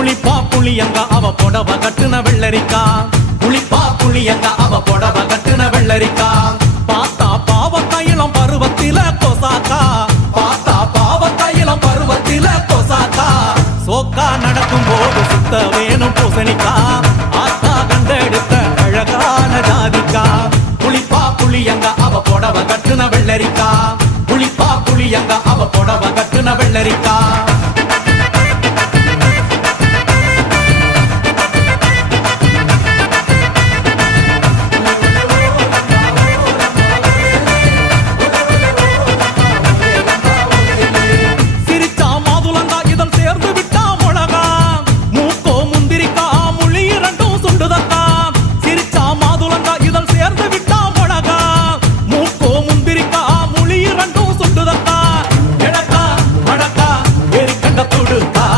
புளிப்பா புளியங்க அவ புடவ கட்டுன வெள்ளரிக்கா புளிப்பா புளியங்க அவ புடவ கட்டுன வெள்ளரிக்கா பார்த்தா பாவக்காயிலம் பருவத்தில கொசாக்கா பார்த்தா பாவக்காயிலம் பருவத்தில கொசாக்கா சோக்கா நடக்கும் போது சுத்த வேணும் பூசணிக்கா ஆத்தா கண்டெடுத்த அழகான ஜாதிக்கா புளிப்பா புளியங்க அவ புடவ கட்டுன வெள்ளரிக்கா புளிப்பா புளியங்க அவ புடவ கட்டுன வெள்ளரிக்கா